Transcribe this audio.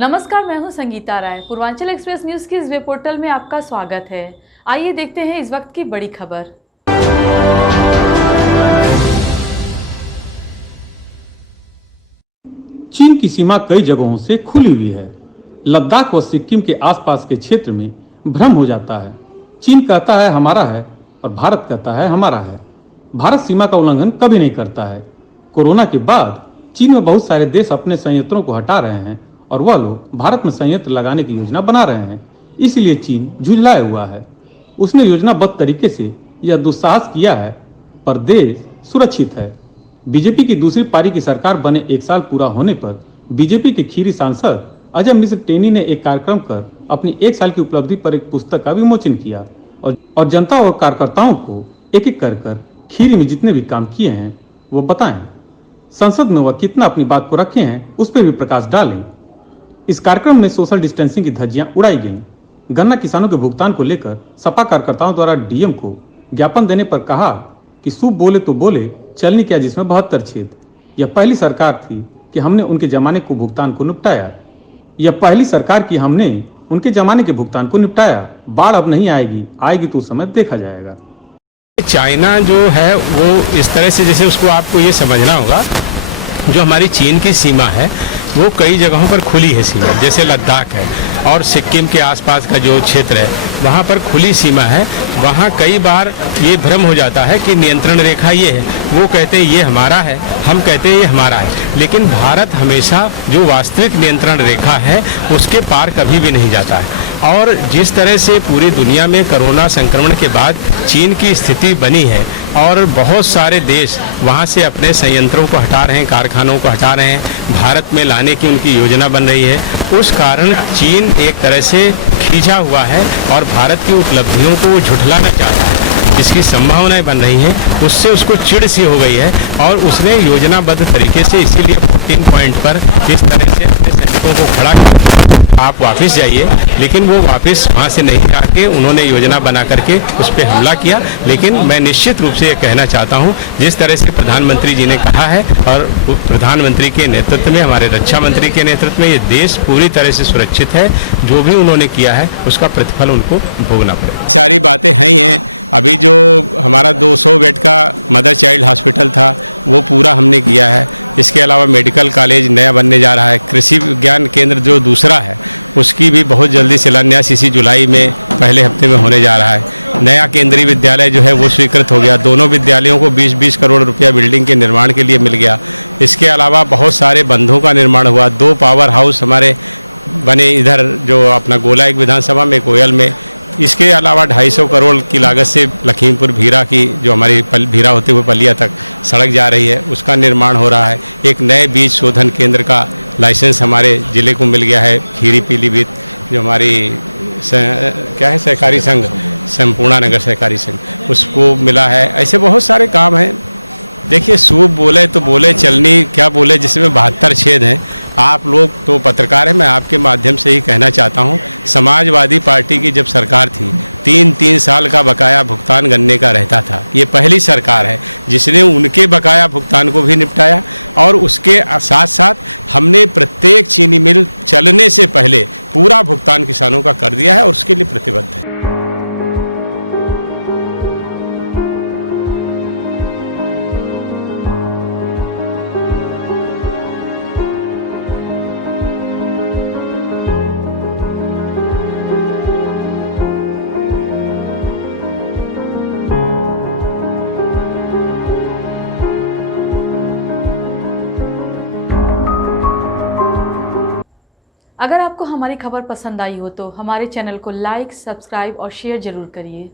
नमस्कार, मैं हूं संगीता राय। पूर्वांचल एक्सप्रेस न्यूज़ की इस वेब पोर्टल में आपका स्वागत है। आइए देखते हैं इस वक्त की बड़ी खबर। चीन की सीमा कई जगहों से खुली हुई है। लद्दाख व सिक्किम के आसपास के क्षेत्र में भ्रम हो जाता है। चीन कहता है हमारा है और भारत कहता है हमारा है। भारत सीमा का उल्लंघन कभी नहीं करता है। कोरोना के बाद चीन में बहुत सारे देश अपने संयंत्रों को हटा रहे हैं और वह लोग भारत में संयंत्र लगाने की योजना बना रहे हैं। इसलिए चीन झुंझलाया हुआ है। उसने योजनाबद्ध तरीके से यह दुस्साहस किया है, पर देश सुरक्षित है। बीजेपी की दूसरी पारी की सरकार बने एक साल पूरा होने पर बीजेपी के खीरी सांसद अजय मिश्र टेनी ने एक कार्यक्रम कर अपनी एक साल की उपलब्धि पर एक पुस्तक का विमोचन किया और जनता और कार्यकर्ताओं को एक एक कर खीरी में जितने भी काम किए हैं वो बताएं। संसद में वह कितना अपनी बात को रखे हैं उस पर भी प्रकाश डालें। इस कार्यक्रम में सोशल डिस्टेंसिंग की धज्जियां उड़ाई गईं। गन्ना किसानों के भुगतान को लेकर सपा कार्यकर्ताओं द्वारा डीएम को ज्ञापन देने पर कहा कि सूप बोले तो बोले, चलनी क्या जिसमें 72 छेद। यह पहली सरकार थी कि हमने उनके जमाने को भुगतान को निपटाया। यह पहली सरकार की हमने उनके जमाने के भुगतान को निपटाया। बाढ़ अब नहीं आएगी, आएगी तो उस समय देखा जाएगा। चाइना जो है वो इस तरह से, जैसे उसको आपको ये समझना होगा, जो हमारी चीन की सीमा है वो कई जगहों पर खुली है सीमा, जैसे लद्दाख है और सिक्किम के आसपास का जो क्षेत्र है वहाँ पर खुली सीमा है। वहाँ कई बार ये भ्रम हो जाता है कि नियंत्रण रेखा ये है, वो कहते हैं ये हमारा है, हम कहते हैं ये हमारा है, लेकिन भारत हमेशा जो वास्तविक नियंत्रण रेखा है उसके पार कभी भी नहीं जाता है। और जिस तरह से पूरी दुनिया में कोरोना संक्रमण के बाद चीन की स्थिति बनी है और बहुत सारे देश वहाँ से अपने संयंत्रों को हटा रहे हैं, कारखानों को हटा रहे हैं, भारत में लाने की उनकी योजना बन रही है, उस कारण चीन एक तरह से खींचा हुआ है और भारत की उपलब्धियों को वो झुठलाना चाहता है। जिसकी संभावनाएं बन रही हैं उससे उसको चिढ़ सी हो गई है और उसने योजनाबद्ध तरीके से इसीलिए 14 पॉइंट पर इस तरह से अपने सैनिकों को खड़ा किया, आप वापस जाइए, लेकिन वो वापस वहाँ से नहीं जाके उन्होंने योजना बना करके उस पर हमला किया। लेकिन मैं निश्चित रूप से ये कहना चाहता हूँ, जिस तरह से प्रधानमंत्री जी ने कहा है और प्रधानमंत्री के नेतृत्व में, हमारे रक्षा मंत्री के नेतृत्व में ये देश पूरी तरह से सुरक्षित है। जो भी उन्होंने किया है उसका प्रतिफल उनको भोगना पड़ेगा। सारी बातें हैं ही हैं। अभी जो हमारा 200 बेड का मदर चाइल्ड हॉस्पिटल था वो पूरा हमने किया है। इसके अलावा मेडिकल कॉलेज नया बनने जा रहा है। कृषि विज्ञान केंद्र जो दूसरा है उसकी भी बहुत जल्दी शिलान्यास इसी जुलाई में पहले हफ्ते में होने जा रहा है। नया केंद्रीय विद्यालय जो है वो स्वीकृत हो गया। दोनों विद्यालयों को 20-20 करोड़ रुपया बिल्डिंग के निर्माण के लिए मिल गया। इसके अलावा बहुत सारे बंधों का निर्माण हुआ। 2 पावर हाउस हमारे बने, इधर जो अपना गोला एक विधानसभा में, कोयल में। इसके अलावा 250 करोड़ की लागत से लखीमपुर भीरा की, जो हमारी भीरा होते हुए पलिया तक सड़क जा रही है, उसका निर्माण हो रहा है। एक नए बीज शोधन केंद्र का लाइसेंस हमारे ज़िले को मिल गया है। खीरी पीलीभीत जो हमारी क्या है सहकारी संघ, संपूर्णा नगर सहकारी संघ, उसको मिला है। ऐसे बहुत सारे काम हैं। देखिए, सूप बोले तो बोले, चलनी क्या बोले, जिसमें 72 छेद हैं। आप लोग तो पत्रकार हैं, मैं आपके माध्यम से ही कहना चाहता हूं, समाजवादी पार्टी की जब सरकार थी 3-3 साल का बकाया भुगतान गन्ने का रहता था। ये पहली सरकार है जिसने उनके बकाया भुगतान को भी निपटाया और उसके साथ साथ हमने प्रत्येक चीनी मिल चलने से पहले पूरा भुगतान किसानों का कर दिया है और उसके लिए प्रतिबद्ध है। अगर आपको हमारी खबर पसंद आई हो तो हमारे चैनल को लाइक, सब्सक्राइब और शेयर जरूर करिए।